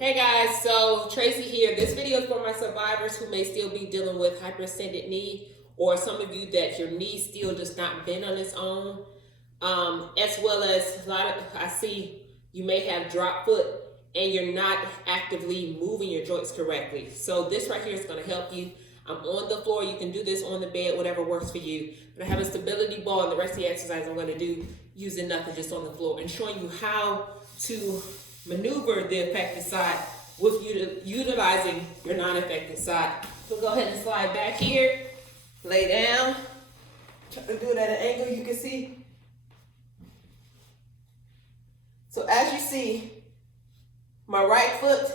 Hey guys, so Tracy here. This video is for my survivors who may still be dealing with hyperextended knee, or some of you that your knee still just not bend on its own, as well as I see you may have drop foot and you're not actively moving your joints correctly. So this right here is going to help you. I'm on the floor. You can do this on the bed, whatever works for you. But I have a stability ball, and the rest of the exercise I'm going to do using nothing, just on the floor, and showing you how to maneuver the affected side with utilizing your non-affected side. So go ahead and slide back here, lay down. Try to do it at an angle you can see. So as you see, my right foot,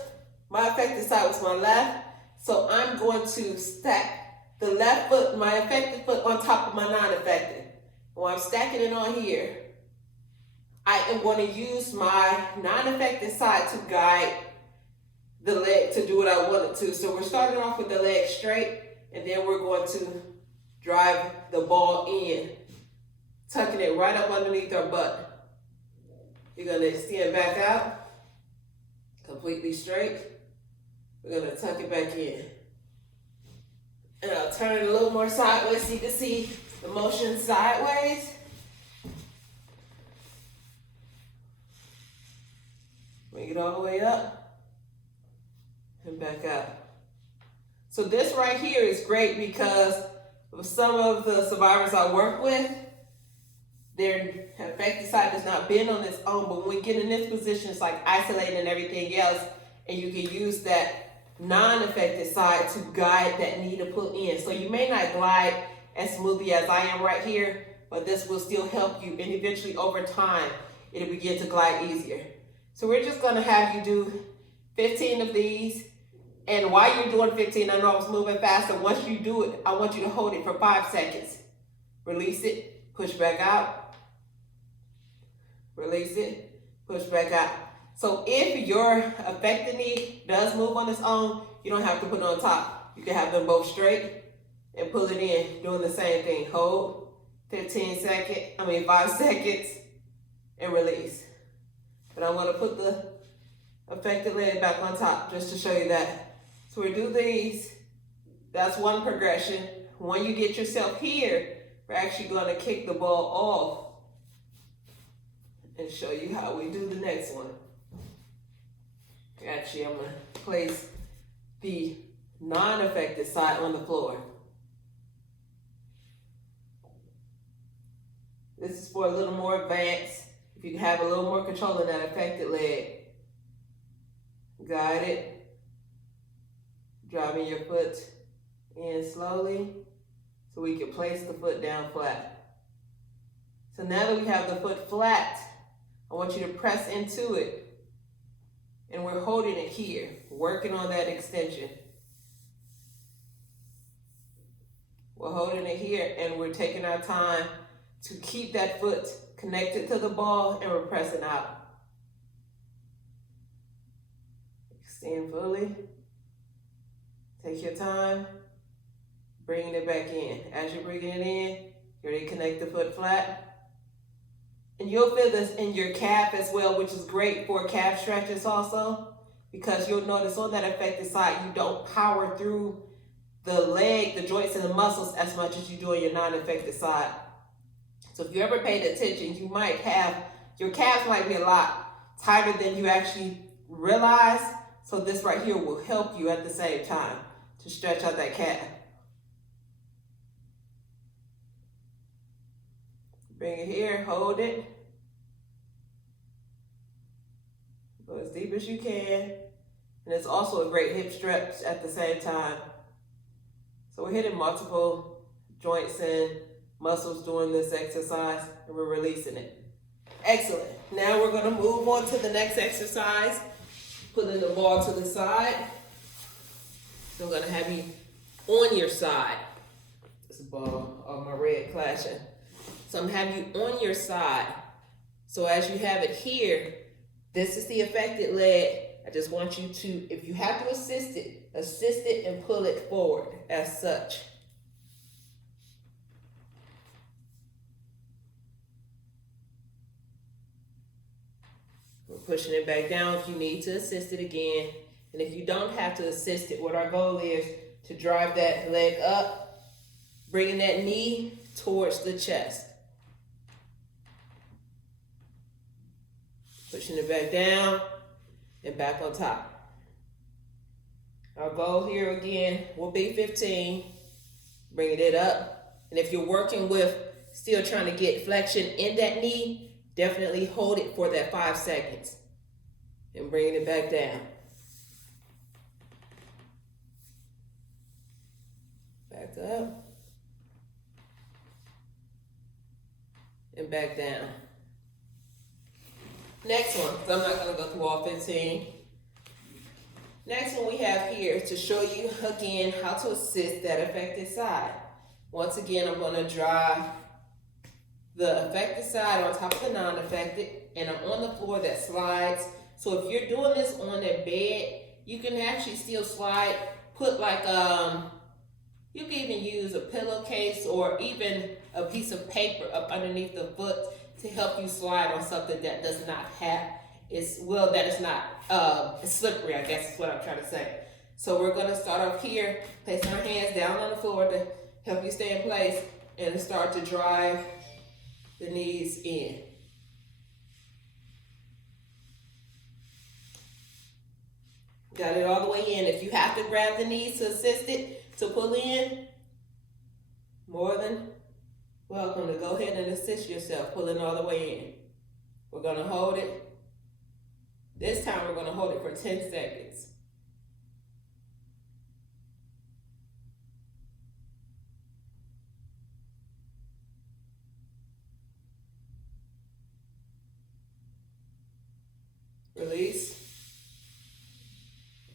my affected side was my left. So I'm going to stack the left foot, my affected foot, on top of my non-affected. When I'm stacking it on here, I am going to use my non-affected side to guide the leg to do what I want it to. So we're starting off with the leg straight, and then we're going to drive the ball in, tucking it right up underneath our butt. You're going to extend back out, completely straight. We're going to tuck it back in. And I'll turn it a little more sideways so you can see the motion sideways. Bring it all the way up and back out. So this right here is great because with some of the survivors I work with, their affected side does not bend on its own, but when we get in this position, it's like isolating everything else, and you can use that non-affected side to guide that knee to pull in. So you may not glide as smoothly as I am right here, but this will still help you, and eventually over time, it'll begin to glide easier. So we're just gonna have you do 15 of these. And while you're doing 15, I know I was moving faster. Once you do it, I want you to hold it for 5 seconds. Release it, push back out. Release it, push back out. So if your affected knee does move on its own, you don't have to put it on top. You can have them both straight and pull it in, doing the same thing. Hold 5 seconds, and release. But I'm going to put the affected leg back on top just to show you that. So we do these. That's one progression. When you get yourself here, we're actually going to kick the ball off and show you how we do the next one. Actually, I'm going to place the non-affected side on the floor. This is for a little more advanced. If you have a little more control in that affected leg, guide it, driving your foot in slowly so we can place the foot down flat. So now that we have the foot flat, I want you to press into it, and we're holding it here, working on that extension. We're holding it here, and we're taking our time to keep that foot connected to the ball, and we're pressing out. Extend fully. Take your time, bringing it back in. As you're bringing it in, you're ready to connect the foot flat. And you'll feel this in your calf as well, which is great for calf stretches also, because you'll notice on that affected side, you don't power through the leg, the joints, and the muscles as much as you do on your non-affected side. So if you ever paid attention, you might have, your calves might be a lot tighter than you actually realize. So this right here will help you at the same time to stretch out that calf. Bring it here, hold it. Go as deep as you can. And it's also a great hip stretch at the same time. So we're hitting multiple joints and muscles doing this exercise, and we're releasing it. Excellent. Now we're going to move on to the next exercise, pulling the ball to the side. So I'm going to have you on your side. This ball on my red clashing. So I'm having you on your side. So as you have it here, this is the affected leg. I just want you to, if you have to assist it and pull it forward as such. pushing it back down if you need to assist it again. And if you don't have to assist it, what our goal is to drive that leg up, bringing that knee towards the chest. Pushing it back down and back on top. Our goal here again will be 15, bringing it up. And if you're working with still trying to get flexion in that knee, definitely hold it for that 5 seconds and bringing it back down. Back up and back down. Next one, because I'm not going to go through all 15. Next one we have here to show you again how to assist that affected side. Once again, I'm going to drive the affected side on top of the non-affected, and I'm on the floor that slides. So if you're doing this on a bed, you can actually still slide, put like, you can even use a pillowcase or even a piece of paper up underneath the foot to help you slide on something that does not have, that is not slippery, I guess is what I'm trying to say. So we're going to start off here, place our hands down on the floor to help you stay in place, and start to drive the knees in. Got it all the way in. If you have to grab the knees to assist it, to pull in, more than welcome to go ahead and assist yourself, pulling all the way in. We're going to hold it. This time we're going to hold it for 10 seconds. Release.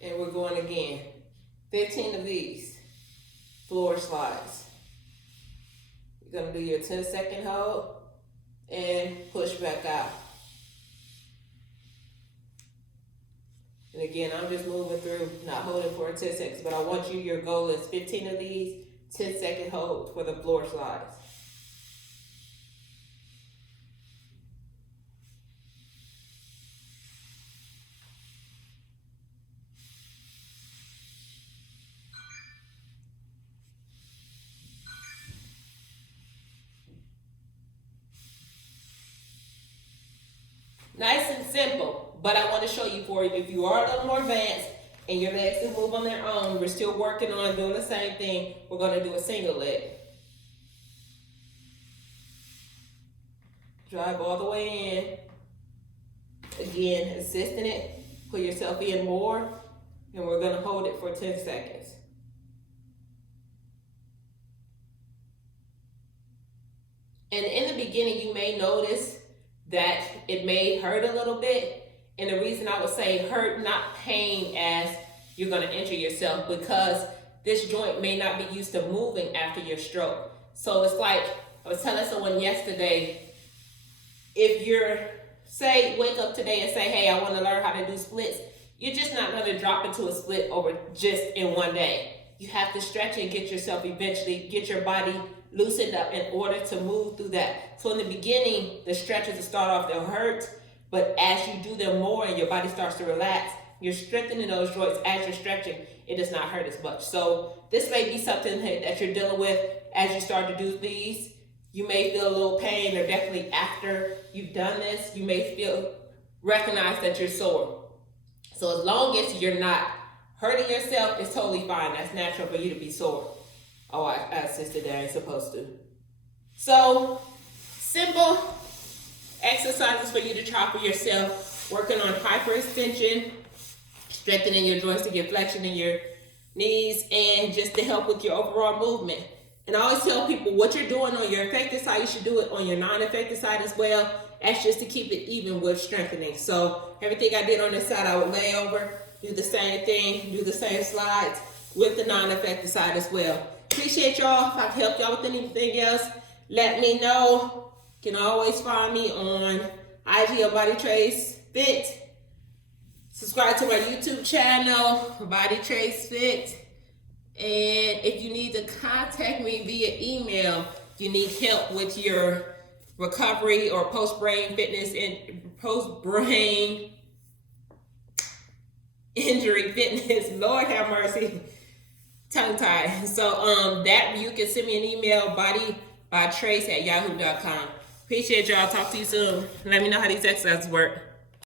And we're going again. 15 of these floor slides. You're going to do your 10-second hold and push back out. And again, I'm just moving through, not holding for 10 seconds, but I want you, your goal is 15 of these 10-second holds for the floor slides. Nice and simple, but I want to show you for you, if you are a little more advanced and your legs can move on their own, we're still working on doing the same thing. We're going to do a single leg. Drive all the way in. Again, assisting it. Put yourself in more, and we're going to hold it for 10 seconds. And in the beginning, you may notice that it may hurt a little bit. And the reason I would say hurt, not pain, as you're going to injure yourself, because this joint may not be used to moving after your stroke. So it's like, I was telling someone yesterday, if you're, say, wake up today and say, hey, I want to learn how to do splits, you're just not going to drop into a split over just in one day. You have to stretch and get yourself eventually, get your body loosened up in order to move through that. So in the beginning, the stretches will start off, they'll hurt, but as you do them more and your body starts to relax, you're strengthening those joints as you're stretching, it does not hurt as much. So this may be something that you're dealing with as you start to do these. You may feel a little pain, or definitely after you've done this, you may recognize that you're sore. So as long as you're not hurting yourself, it's totally fine. That's natural for you to be sore. Oh, I assisted that I ain't supposed to. So, simple exercises for you to try for yourself. Working on hyperextension, strengthening your joints to get flexion in your knees, and just to help with your overall movement. And I always tell people what you're doing on your affected side, you should do it on your non-affected side as well. That's just to keep it even with strengthening. So, everything I did on this side, I would lay over, do the same thing, do the same slides with the non-affected side as well. Appreciate y'all. If I can help y'all with anything else, let me know. You can always find me on IG or BodyTraceFit. Subscribe to my YouTube channel, BodyTraceFit. And if you need to contact me via email, if you need help with your recovery or post-brain fitness and post-brain injury fitness. Lord have mercy. Tongue tied. So that you can send me an email, bodybytrace@yahoo.com. Appreciate y'all. Talk to you soon. Let me know how these exercises work.